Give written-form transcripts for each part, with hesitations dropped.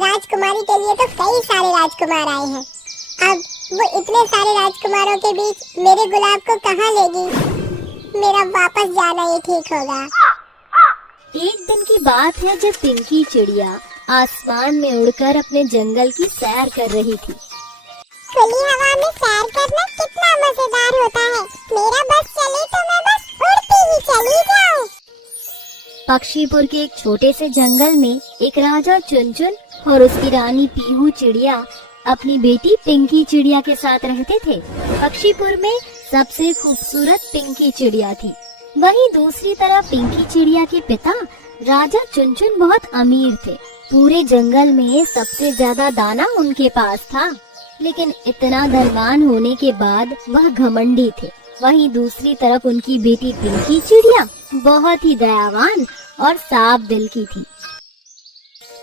राजकुमारी के लिए तो कई सारे राजकुमार आए हैं। अब वो इतने सारे राजकुमारों के बीच मेरे गुलाब को कहाँ लेगी? मेरा वापस जाना ही ठीक होगा। एक दिन की बात है जब पिंकी चिड़िया आसमान में उड़कर अपने जंगल की सैर कर रही थी। खुली हवा में सैर करना कितना मजेदार होता है। मेरा बस चले तो मैं बस उड़ती ही चली जाऊं। पक्षीपुर के एक छोटे से जंगल में एक राजा चुनचुन और उसकी रानी पीहू चिड़िया अपनी बेटी पिंकी चिड़िया के साथ रहते थे। पक्षीपुर में सबसे खूबसूरत पिंकी चिड़िया थी। वहीं दूसरी तरफ पिंकी चिड़िया के पिता राजा चुनचुन बहुत अमीर थे। पूरे जंगल में सबसे ज्यादा दाना उनके पास था, लेकिन इतना धनवान होने के बाद वह घमंडी थे। वहीं दूसरी तरफ उनकी बेटी पिंकी चिड़िया बहुत ही दयावान और साफ दिल की थी।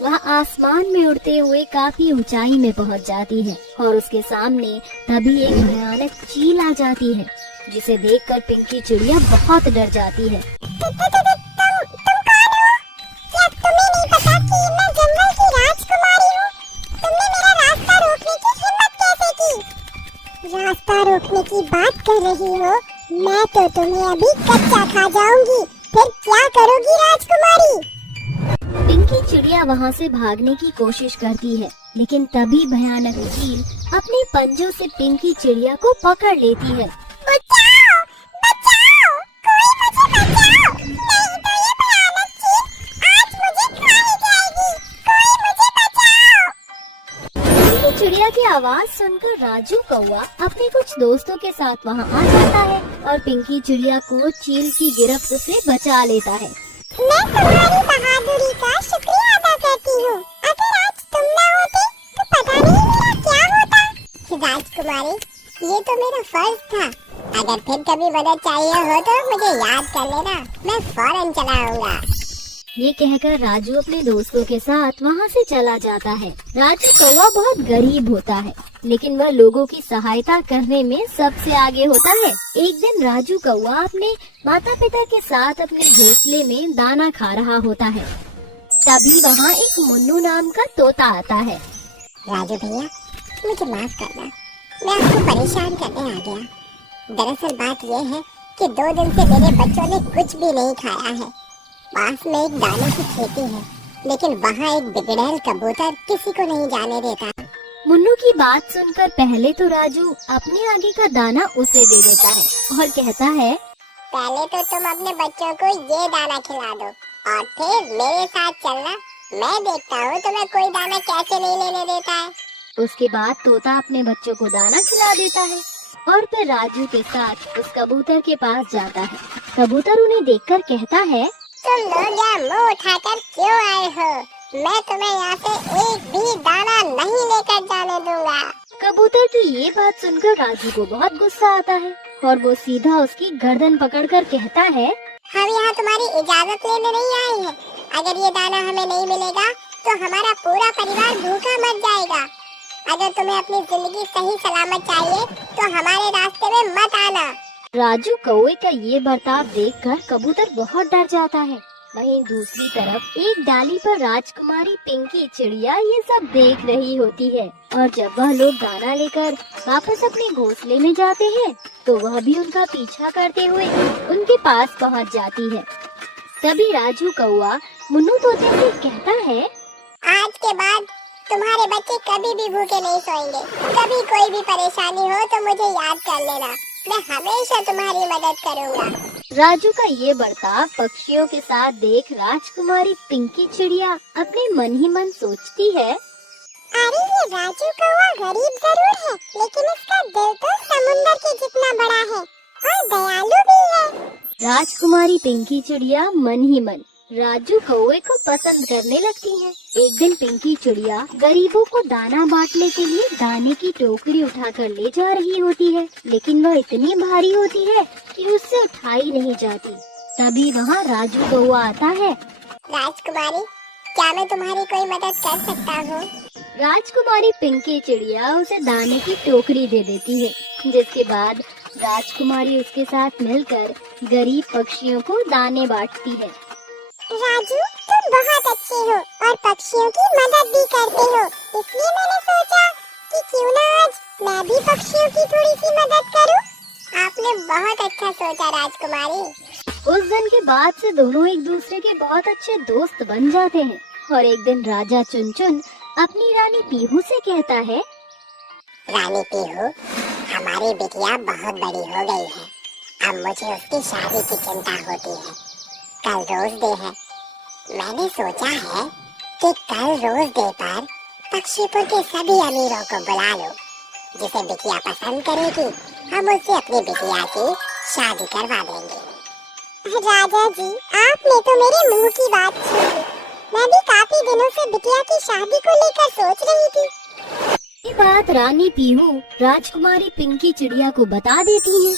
वह आसमान में उड़ते हुए काफी ऊंचाई में पहुंच जाती है और उसके सामने तभी एक भयानक चील आ जाती है, जिसे देखकर पिंकी चिड़िया बहुत डर जाती है। तुम कौन हो? क्या तुम्हें नहीं पता कि मैं जंगल की राजकुमारी हूँ? तुमने मेरा रास्ता रोकने की हिम्मत कैसे की? रास्ता रोकने की बात कर रही हो? मैं तो तुम्हें अभी कच्चा खा जाऊंगी। फिर क्या करोगी राजकुमारी? पिंकी चिड़िया वहाँ से भागने की कोशिश करती है, लेकिन तभी भयानक चील अपने पंजों से पिंकी चिड़िया को पकड़ लेती है। बचाओ! बचाओ! कोई मुझे बचाओ! नहीं तो ये भयानक चील आज मुझे खा ही जाएगी। कोई मुझे बचाओ! पिंकी चिड़िया की आवाज सुनकर राजू कौवा अपने कुछ दोस्तों के साथ वहाँ आ जाता है और पिंकी चिड़िया को चील की गिरफ्त से बचा लेता है। मैं तुम्हारी बहादुरी का शुक्रिया अदा करती हूँ। अगर आज तुम न होते तो पता नहीं मेरा क्या होता। राजकुमारी, ये तो मेरा फर्ज था। अगर फिर कभी मदद चाहिए हो तो मुझे याद कर लेना, मैं फौरन चला आऊंगा। ये कहकर राजू अपने दोस्तों के साथ वहाँ से चला जाता है। राजू कौवा बहुत गरीब होता है, लेकिन वह लोगों की सहायता करने में सबसे आगे होता है। एक दिन राजू कौवा अपने माता पिता के साथ अपने घोंसले में दाना खा रहा होता है। तभी वहाँ एक मुन्नू नाम का तोता आता है। राजू भैया, मुझे माफ करना, मैं आपको परेशान करने आ गया। दरअसल बात यह है कि 2 दिन से मेरे बच्चों ने कुछ भी नहीं खाया है। पास में एक दाने की खेती है, लेकिन वहाँ एक बिगड़ैल कबूतर किसी को नहीं जाने देता। मुन्नू की बात सुनकर पहले तो राजू अपने आगे का दाना उसे दे देता है और कहता है, पहले तो तुम अपने बच्चों को ये दाना खिला दो और फिर मेरे साथ चलना। मैं देखता हूँ तुम्हें कोई दाना कैसे नहीं लेने देता है। उसके बाद तोता अपने बच्चों को दाना खिला देता है और फिर राजू के साथ उस कबूतर के पास जाता है। कबूतर उन्हें देखकर कहता है, तुम लोग यहाँ मुँह उठाकर क्यों आए हो? मैं तुम्हें यहाँ से एक भी दाना नहीं लेकर जाने दूंगा। कबूतर की ये बात सुनकर राजू को बहुत गुस्सा आता है और वो सीधा उसकी गर्दन पकड़कर कहता है, हम यहाँ तुम्हारी इजाजत लेने नहीं आए हैं। अगर ये दाना हमें नहीं मिलेगा तो हमारा पूरा परिवार भूखा मर जाएगा। अगर तुम्हें अपनी जिंदगी सही सलामत चाहिए तो हमारे रास्ते में मत आना। राजू कौवे का ये बर्ताव देखकर कबूतर बहुत डर जाता है। वहीं दूसरी तरफ एक डाली पर राजकुमारी पिंकी चिड़िया ये सब देख रही होती है और जब वह लोग दाना लेकर वापस अपने घोंसले में जाते हैं तो वह भी उनका पीछा करते हुए उनके पास पहुंच जाती है। तभी राजू कौवा मुन्नू तोते से कहता है, आज के बाद तुम्हारे बच्चे कभी भी भूखे नहीं सोएंगे। कभी कोई भी परेशानी हो तो मुझे याद कर लेना, मैं हमेशा तुम्हारी मदद करूँगा। राजू का ये बर्ताव पक्षियों के साथ देख राजकुमारी पिंकी चिड़िया अपने मन ही मन सोचती है, अरे ये राजू कौवा गरीब जरूर है, लेकिन इसका दिल तो समुंदर के जितना बड़ा है और दयालु भी है। राजकुमारी पिंकी चिड़िया मन ही मन राजू कौवे को पसंद करने लगती है। एक दिन पिंकी चिड़िया गरीबों को दाना बांटने के लिए दाने की टोकरी उठाकर ले जा रही होती है, लेकिन वह इतनी भारी होती है कि उससे उठाई नहीं जाती। तभी वहाँ राजू कौवा आता है। राजकुमारी, क्या मैं तुम्हारी कोई मदद कर सकता हूँ? राजकुमारी पिंकी चिड़िया उसे दाने की टोकरी दे देती है, जिसके बाद राजकुमारी उसके साथ मिलकर गरीब पक्षियों को दाने बांटती है। राजू, तुम बहुत अच्छे हो और पक्षियों की मदद भी करते आपकी थोड़ी सी मदद करूं? आपने बहुत अच्छा सोचा राजकुमारी। उस दिन के बाद से दोनों एक दूसरे के बहुत अच्छे दोस्त बन जाते हैं। और एक दिन राजा चुनचुन अपनी रानी पीहू से कहता है, रानी पीहू, हमारी बिटिया बहुत बड़ी हो गई है। अब मुझे उसकी शादी की चिंता होती है। कल रोज डे है। मैंने सोचा है कि कल रोज डे पर पक्षीपुर के सभी अमीरों को बुला लो। जिसे बिटिया पसंद करेगी हम उससे अपनी बिटिया की शादी करवा देंगे। राजा जी, आपने तो मेरे मुंह की बात छीन ली। मैं भी काफी दिनों से बिटिया की शादी को लेकर सोच रही थी। ये बात रानी पीहू राजकुमारी पिंकी चिड़िया को बता देती है,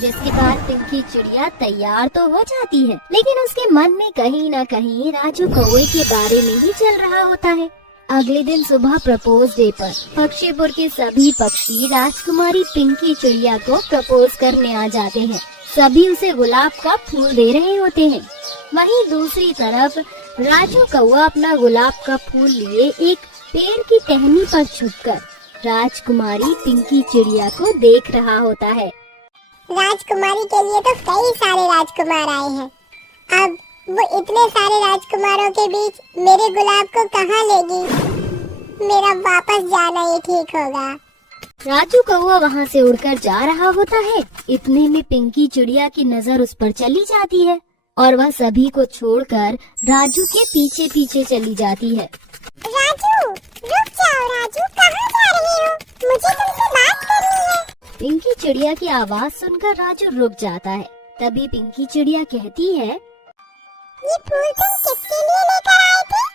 जिसके बाद पिंकी चिड़िया तैयार तो हो जाती है, लेकिन उसके मन में कहीं न कहीं राजू कौवे के बारे में ही चल रहा होता है। अगले दिन सुबह प्रपोज डे पर पक्षीपुर के सभी पक्षी राजकुमारी पिंकी चिड़िया को प्रपोज करने आ जाते हैं। सभी उसे गुलाब का फूल दे रहे होते हैं। वहीं दूसरी तरफ राजू कौवा अपना गुलाब का फूल लिए एक पेड़ की टहनी पर छुपकर राजकुमारी पिंकी चिड़िया को देख रहा होता है। राजकुमारी के लिए तो कई सारे राजकुमार आए हैं। अब वो इतने सारे राजकुमारों के बीच मेरे गुलाब को कहाँ लेगी? मेरा वापस जाना ही ठीक होगा। राजू कौवा वहाँ से उड़कर जा रहा होता है। इतने में पिंकी चिड़िया की नजर उस पर चली जाती है और वह सभी को छोड़कर राजू के पीछे पीछे चली जाती है। राजू, रुक जाओ राजू, कहाँ जा रही हो? मुझे तुमसे बात करनी है। पिंकी चिड़िया की आवाज सुनकर राजू रुक जाता है। तभी पिंकी चिड़िया कहती है, ये फूल तुम किसके लिए लेकर आए थे?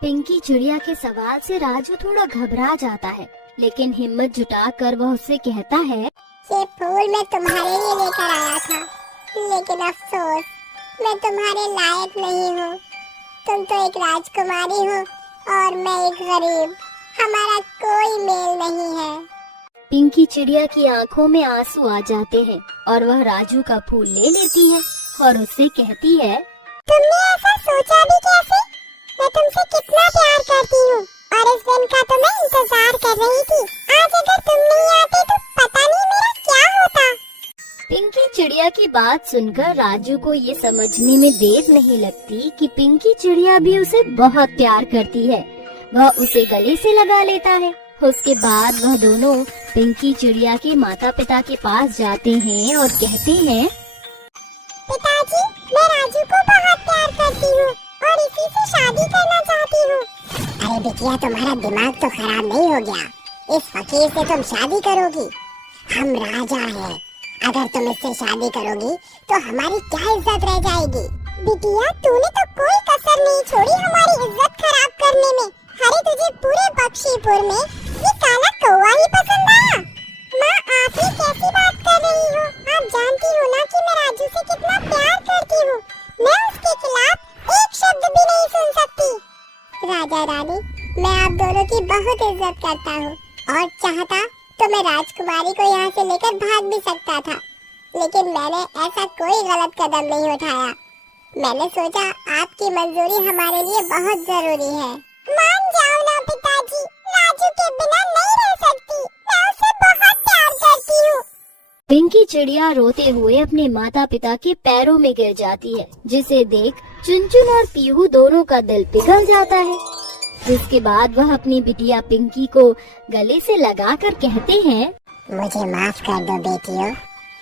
पिंकी चिड़िया के सवाल से राजू थोड़ा घबरा जाता है, लेकिन हिम्मत जुटाकर वह उससे कहता है, ये फूल मैं तुम्हारे लिए लेकर आया था, लेकिन अफसोस मैं तुम्हारे लायक नहीं हूँ। तुम तो एक राजकुमारी हो और मैं एक गरीब। हमारा कोई मेल नहीं है। पिंकी चिड़िया की आंखों में आंसू आ जाते हैं और वह राजू का फूल ले लेती है और उससे कहती है, तुमने ऐसा सोचा भी कैसे? मैं तुमसे कितना प्यार करती हूँ और इस दिन का तो मैं इंतजार कर रही थी। आज अगर तुम नहीं आते तो पता नहीं मेरा क्या होता। पिंकी चिड़िया की बात सुनकर राजू को ये समझने में देर नहीं लगती कि पिंकी चिड़िया भी उसे बहुत प्यार करती है। वह उसे गले से लगा लेता है। उसके बाद वह दोनों पिंकी चिड़िया के माता पिता के पास जाते हैं और कहते हैं, पिताजी, मैं राजू को बहुत प्यार करती हूँ और इसी से शादी करना चाहती हूँ। अरे बिटिया, तुम्हारा दिमाग तो खराब नहीं हो गया? इस फकीर से तुम शादी करोगी? हम राजा हैं। अगर तुम इससे शादी करोगी तो हमारी क्या इज्जत रह जाएगी? बिटिया, तूने तो कोई कसर नहीं छोड़ी हमारी इज्जत खराब करने में। अरे तुझे पूरे पक्षीपुर में ये काला कौवा ही पसंद आया? माँ, आप ही कैसी बात कर रही हो? आप जानती हो ना कि मैं राजू से कितना प्यार करती हूँ। मैं उसके खिलाफ एक शब्द भी नहीं सुन सकती। राजा रानी, मैं आप दोनों की बहुत इज्जत करता हूँ और चाहता तो मैं राजकुमारी को यहाँ से लेकर भाग भी सकता था, लेकिन मैंने ऐसा कोई गलत कदम नहीं उठाया। मैंने सोचा आपकी मंजूरी हमारे लिए बहुत जरूरी है। मान जाओ ना पिताजी, राजू के बिना नहीं रह सकती। मैं उसे बहुत प्यार करती हूँ। पिंकी चिड़िया रोते हुए अपने माता पिता के पैरों में गिर जाती है, जिसे देख चुनचुन और पीहू दोनों का दिल पिघल जाता है। जिसके बाद वह अपनी बिटिया पिंकी को गले से लगाकर कहते हैं, मुझे माफ कर दो बेटियों।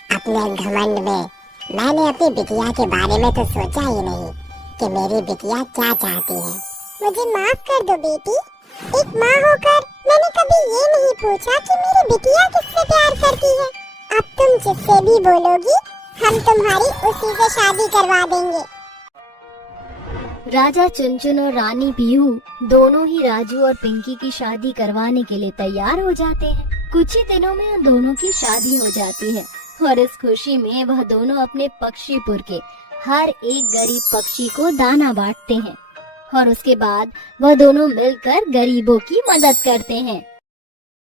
अपने घमंड में मैंने अपनी बिटिया के बारे में तो सोचा ही नहीं कि मेरी बिटिया क्या चाहती है। मुझे माफ कर दो बेटी। एक माँ होकर मैंने कभी ये नहीं पूछा कि मेरी बिटिया किससे प्यार करती है। अब तुम जिससे भी बोलोगी हम तुम्हारी उसी से शादी करवा देंगे। राजा चुनचुन और रानी पीहू दोनों ही राजू और पिंकी की शादी करवाने के लिए तैयार हो जाते हैं। कुछ ही दिनों में उन दोनों की शादी हो जाती है और इस खुशी में वह दोनों अपने पक्षीपुर के हर एक गरीब पक्षी को दाना बांटते हैं और उसके बाद वह दोनों मिलकर गरीबों की मदद करते हैं।